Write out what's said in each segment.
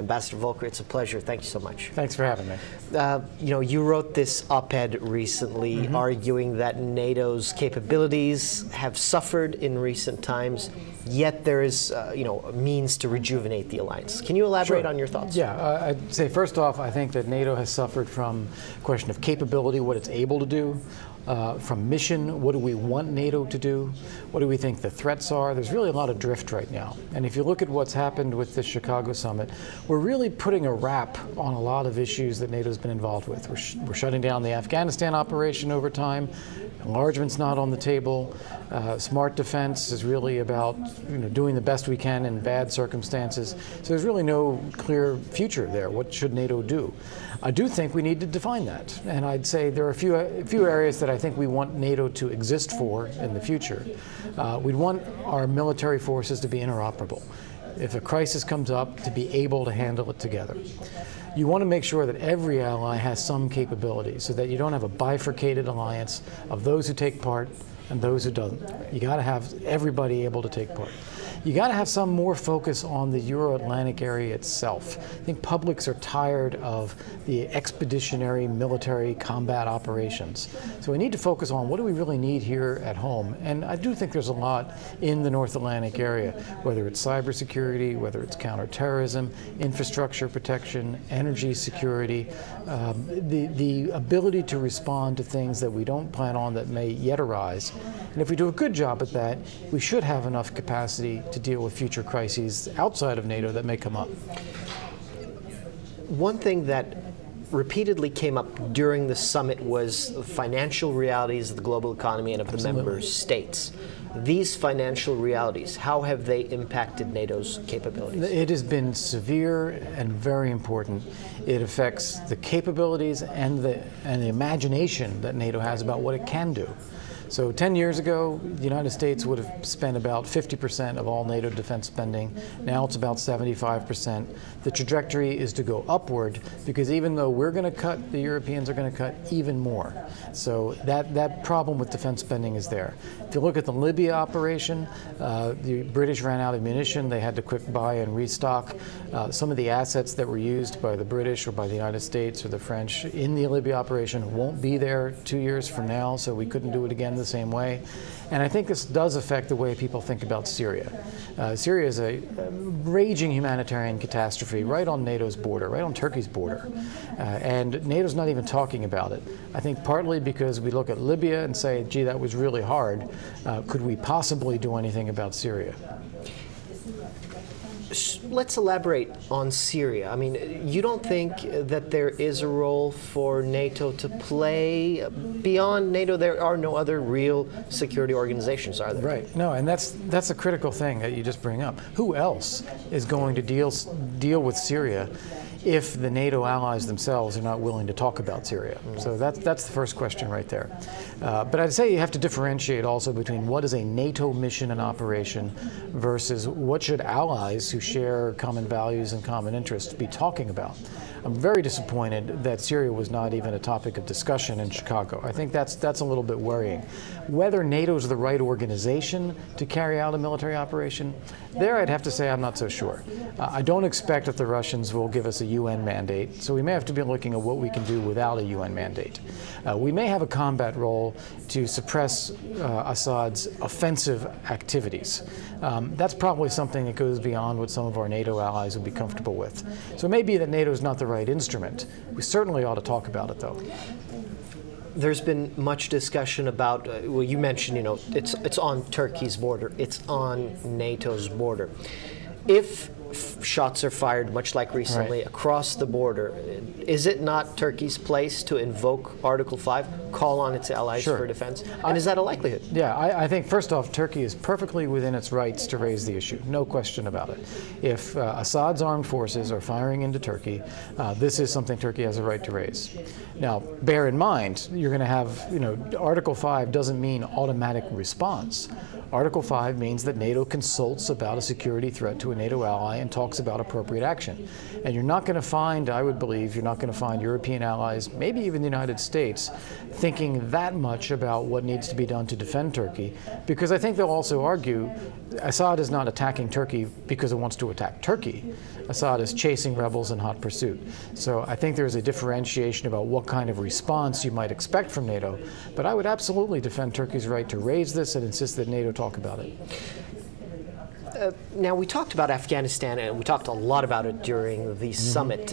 Ambassador Volker, it's a pleasure. Thank you so much. Thanks for having me. You wrote this op-ed recently arguing that NATO's capabilities have suffered in recent times, yet there is a means to rejuvenate the alliance. Can you elaborate on your thoughts? Yeah, I'd say first off, I think that NATO has suffered from a question of capability, what it's able to do. From mission, what do we want NATO to do? What do we think the threats are? There's really a lot of drift right now. And if you look at what's happened with the Chicago summit, we're really putting a wrap on a lot of issues that NATO's been involved with. We're shutting down the Afghanistan operation over time. Enlargement's not on the table. Smart defense is really about doing the best we can in bad circumstances. So there's really no clear future there. What should NATO do? I do think we need to define that. And I'd say there are a few areas that I think we want NATO to exist for in the future. We'd want our military forces to be interoperable. If a crisis comes up, to be able to handle it together. You want to make sure that every ally has some capability so that you don't have a bifurcated alliance of those who take part and those who don't. You got to have everybody able to take part. You got to have some more focus on the Euro-Atlantic area itself. I think publics are tired of the expeditionary military combat operations. So we need to focus on what do we really need here at home. And I do think there's a lot in the North Atlantic area, whether it's cybersecurity, whether it's counterterrorism, infrastructure protection, energy security, the ability to respond to things that we don't plan on that may yet arise. And if we do a good job at that, we should have enough capacity to deal with future crises outside of NATO that may come up. One thing that repeatedly came up during the summit was the financial realities of the global economy and of the member states. These financial realities, how have they impacted NATO's capabilities? It has been severe and very important. It affects the capabilities and the imagination that NATO has about what it can do. So 10 years ago, the United States would have spent about 50% of all NATO defense spending. Now it's about 75%. The trajectory is to go upward because even though we're going to cut, the Europeans are going to cut even more. So that problem with defense spending is there. If you look at the Libya operation, the British ran out of munition. They had to quick buy and restock. Some of the assets that were used by the British or by the United States or the French in the Libya operation won't be there 2 years from now, so we couldn't do it again the same way. And I think this does affect the way people think about Syria. Syria is a raging humanitarian catastrophe right on NATO's border, right on Turkey's border. And NATO's not even talking about it. I think partly because we look at Libya and say, gee, that was really hard. Could we possibly do anything about Syria? Let's elaborate on Syria. I mean, you don't think that there is a role for NATO to play? Beyond NATO, there are no other real security organizations, are there? Right. No, and that's a critical thing that you just bring up. Who else is going to deal with Syria if the NATO allies themselves are not willing to talk about Syria? So that's the first question right there. But I'd say you have to differentiate also between what is a NATO mission and operation versus what should allies who share common values and common interests be talking about. I'm very disappointed that Syria was not even a topic of discussion in Chicago. I think that's a little bit worrying. Whether NATO is the right organization to carry out a military operation, there I'd have to say I'm not so sure. I don't expect that the Russians will give us a UN mandate, so we may have to be looking at what we can do without a UN mandate. We may have a combat role to suppress Assad's offensive activities. That's probably something that goes beyond what some of our NATO allies would be comfortable with. So it may be that NATO is not the right instrument. We certainly ought to talk about it, though. There's been much discussion about, well, you mentioned, it's on Turkey's border, it's on NATO's border. If shots are fired, much like recently, across the border, is it not Turkey's place to invoke Article 5, call on its allies for defense? And is that a likelihood? Yeah, I think first off, Turkey is perfectly within its rights to raise the issue, no question about it. If Assad's armed forces are firing into Turkey, this is something Turkey has a right to raise. Now, bear in mind, you're going to have, Article 5 doesn't mean automatic response. Article 5 means that NATO consults about a security threat to a NATO ally and talks about appropriate action. And you're not going to find, I would believe, you're not going to find European allies, maybe even the United States, thinking that much about what needs to be done to defend Turkey, because I think they'll also argue Assad is not attacking Turkey because it wants to attack Turkey. Assad is chasing rebels in hot pursuit. So I think there's a differentiation about what kind of response you might expect from NATO, but I would absolutely defend Turkey's right to raise this and insist that NATO talk about it. Now, we talked about Afghanistan, and we talked a lot about it during the summit.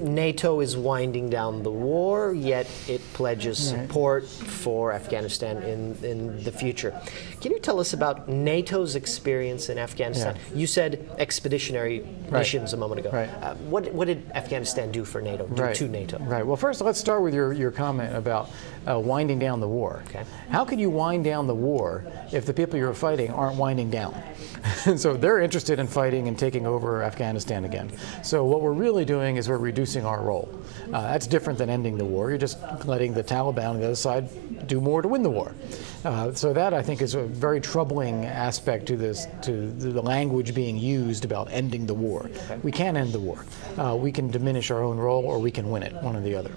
NATO is winding down the war, yet it pledges support for Afghanistan in the future. Can you tell us about NATO's experience in Afghanistan? You said expeditionary missions a moment ago. What did Afghanistan do for NATO, to NATO? Right. Well, first, let's start with your comment about winding down the war. Okay. How can you wind down the war if the people you're fighting aren't winding down? So they're interested in fighting and taking over Afghanistan again. So what we're really doing is we're reducing our role. That's different than ending the war. You're just letting the Taliban on the other side do more to win the war. So that, I think, is a very troubling aspect to this, to the language being used about ending the war. We can't end the war. We can diminish our own role, or we can win it, one or the other.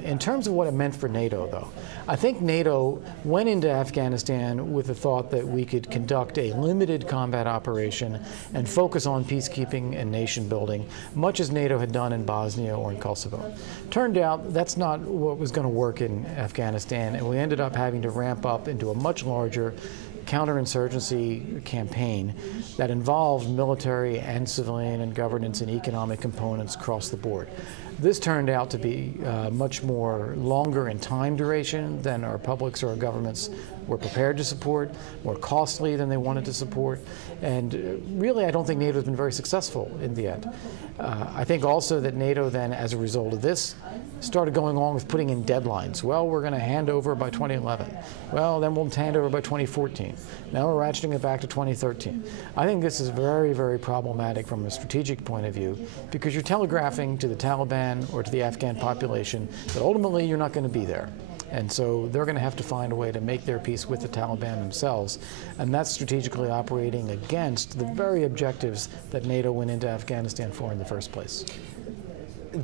In terms of what it meant for NATO, though, I think NATO went into Afghanistan with the thought that we could conduct a limited combat operation and focus on peacekeeping and nation building, much as NATO had done in Bosnia or in Kosovo. Turned out that's not what was going to work in Afghanistan, and we ended up having to ramp up into a much larger counterinsurgency campaign that involved military and civilian and governance and economic components across the board. This turned out to be much more longer in time duration than our publics or our governments were prepared to support, more costly than they wanted to support, and really I don't think NATO has been very successful in the end. I think also that NATO then, as a result of this, started going along with putting in deadlines. Well, we're going to hand over by 2011. Well, then we'll hand over by 2014. Now we're ratcheting it back to 2013. I think this is very, very problematic from a strategic point of view, because you're telegraphing to the Taliban or to the Afghan population that ultimately you're not going to be there. And so they're going to have to find a way to make their peace with the Taliban themselves. And that's strategically operating against the very objectives that NATO went into Afghanistan for in the first place.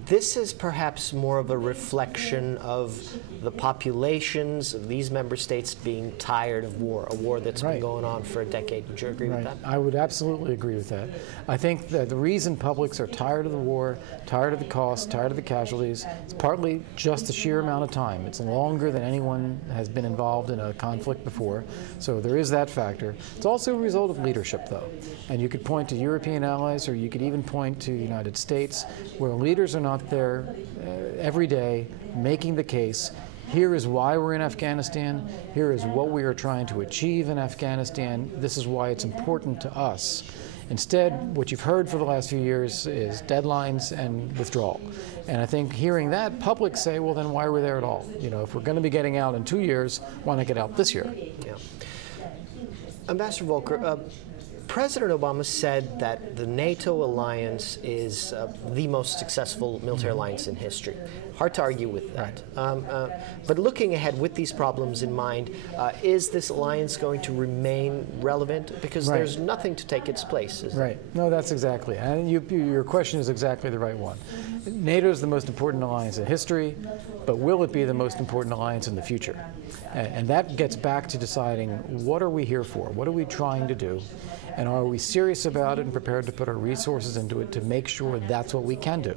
This is perhaps more of a reflection of the populations of these member states being tired of war, a war that's been going on for a decade. Would you agree with that? I would absolutely agree with that. I think that the reason publics are tired of the war, tired of the costs, tired of the casualties, it's partly just the sheer amount of time. It's longer than anyone has been involved in a conflict before, so there is that factor. It's also a result of leadership, though. And you could point to European allies, or you could even point to the United States, where leaders are not there every day making the case. Here is why we're in Afghanistan. Here is what we are trying to achieve in Afghanistan. This is why it's important to us. Instead, what you've heard for the last few years is deadlines and withdrawal. And I think hearing that, publics say, well, then why are we there at all? You know, if we're going to be getting out in 2 years, why not get out this year? Yeah. Ambassador Volker, President Obama said that the NATO alliance is the most successful military alliance in history. Hard to argue with that. But looking ahead with these problems in mind, is this alliance going to remain relevant? Because there's nothing to take its place. No, that's exactly. And your question is exactly the right one. NATO is the most important alliance in history, but will it be the most important alliance in the future? And that gets back to deciding, what are we here for? What are we trying to do? And are we serious about it and prepared to put our resources into it to make sure that's what we can do?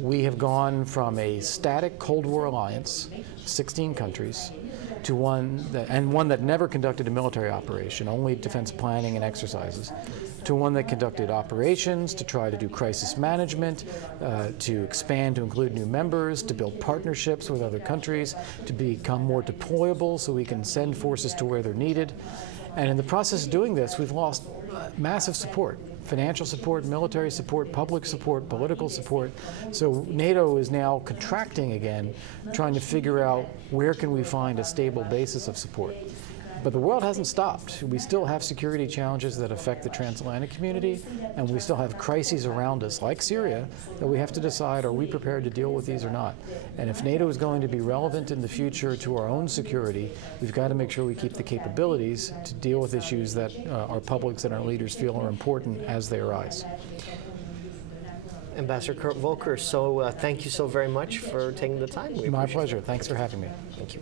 We have gone from a static Cold War alliance, 16 countries, to one that never conducted a military operation, only defense planning and exercises, to one that conducted operations, to try to do crisis management, to expand to include new members, to build partnerships with other countries, to become more deployable so we can send forces to where they're needed. And in the process of doing this, we've lost massive support. Financial support, military support, public support, political support. So NATO is now contracting again, trying to figure out where can we find a stable basis of support. But the world hasn't stopped. We still have security challenges that affect the transatlantic community, and we still have crises around us, like Syria, that we have to decide, are we prepared to deal with these or not? And if NATO is going to be relevant in the future to our own security, we've got to make sure we keep the capabilities to deal with issues that our publics and our leaders feel are important as they arise. Ambassador Volker, thank you so very much for taking the time. My pleasure. Thanks for having me. Thank you.